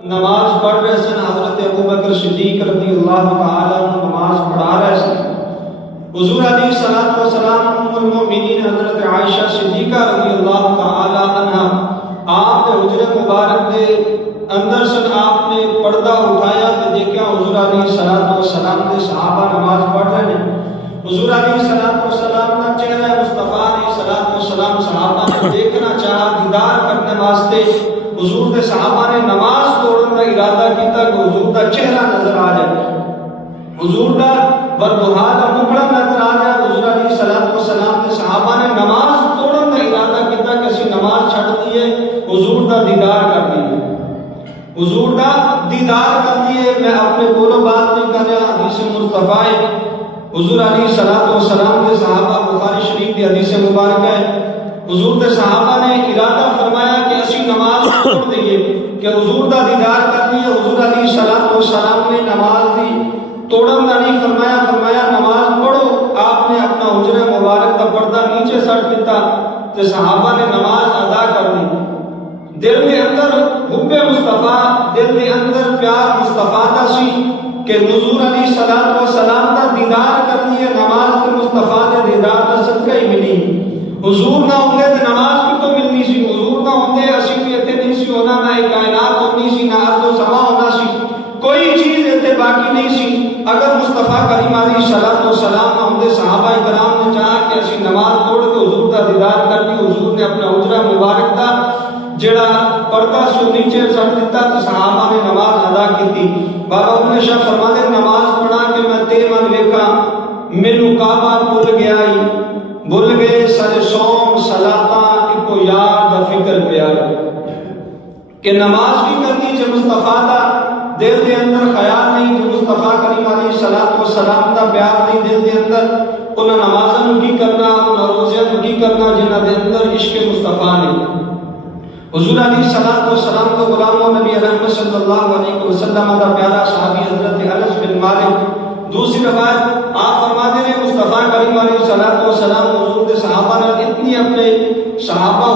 نماز پڑھ رہے سن حضرت ابوبکر صدیق رضی اللہ تعالیٰ عنہ نماز پڑھا رہے سن. حضور علیہ الصلوۃ والسلام ام المؤمنین حضرت عائشہ صدیقہ رضی اللہ تعالیٰ عنہ آپ نے حجرے مبارک دے اندر سن آپ نے پردہ اٹھایا تو دیکھا حضور علیہ الصلوۃ والسلام دے صحابہ نماز پڑھ رہے ہیں. حضور علیہ الصلوۃ والسلام کا چہرہ مصطفیٰ علیہ الصلوۃ والسلام صحابہ نے دیکھنا چاہا, دیدار کرنے واسطے حضور دے صحابہ نے نماز توڑن کا ارادہ کیتا کہ حضور دا چہرہ نظر آ جائے, حضور دا بدوہا دا مکڑا نظر آ جائے. حضور علیہ الصلوۃ والسلام دے صحابہ نے نماز توڑن کا ارادہ کیتا کہ اسی نماز چھڑ دیے, حضور دا دیدار کر دیے, حضور دا دیدار کر دیے. میں اپنے بولو بات نہیں کر رہا, حدیث مصطفیٰ حضور علیہ الصلوۃ والسلام کے صحابہ بخاری شریف کی حدیث مبارک ہے. حضور کے صحابہ نے ارادہ فرمایا کہ اسی نماز توڑ دئیے کہ حضور دا دیدار کر دیے. حضور علیہ الصلوۃ والسلام نے نماز دی توڑن دا نہیں فرمایا, فرمایا نماز پڑھو. آپ نے اپنا حجرہ مبارک کا پردہ نیچے سٹ دیتا تو صحابہ نے نماز ادا کر دی. دل کے اندر حب مصطفیٰ, دل کے اندر پیار مصطفیٰ دا سی کہ حضور علیہ الصلوۃ والسلام دا دیدار کر دیے. نماز کے مصطفیٰ دے دیدار دا صدقہ ہی ملی. حضور نہ ہوندے تے نماز بھی تو ملنی سی, حضور نہ ہوندے اسی بھی اتنے نہیں سی ہونا, نہ کائنات ہونی سی, نہ ارض و سما ہونا سی, کوئی چیز اتنے باقی نہیں سی. اگر مصطفیٰ کریم علیہ الصلوۃ والسلام نہ ہوندے صحابہ کرام نے چاہا کہ اسی نماز توڑ کے حضور دا دیدار کر دی. حضور نے اپنا حجرہ مبارک دا جڑا پردہ سو نیچے سٹ دیتا تو صحابہ نے نماز ادا کی تھی. بابا ابن شاہ فرماتے نماز پڑھا کہ میں تے من ویکھا مینوں کعبہ بھول گیا بھول گئے سارے سوم صلاتاں اکو یاد دا فکر پیا کہ نماز بھی کرنی جو مصطفیٰ دا دل دے اندر خیال نہیں, جو مصطفیٰ کریم علیہ الصلوۃ والسلام دا پیار نہیں دل دے اندر, انہاں نمازاں نوں کی کرنا, انہاں روزیاں نوں کی کرنا جنہاں دے اندر عشق مصطفیٰ نہیں. حضور علیہ الصلوۃ والسلام کو غلام نبی رحمت صلی اللہ علیہ وسلم دا پیارا صحابی حضرت انس بن مالک. دوسری روایت آپ فرماتے ہیں مصطفیٰ کریم علیہ الصلوۃ والسلام حضور کے صحابہ نے اتنی اپنے صحابہ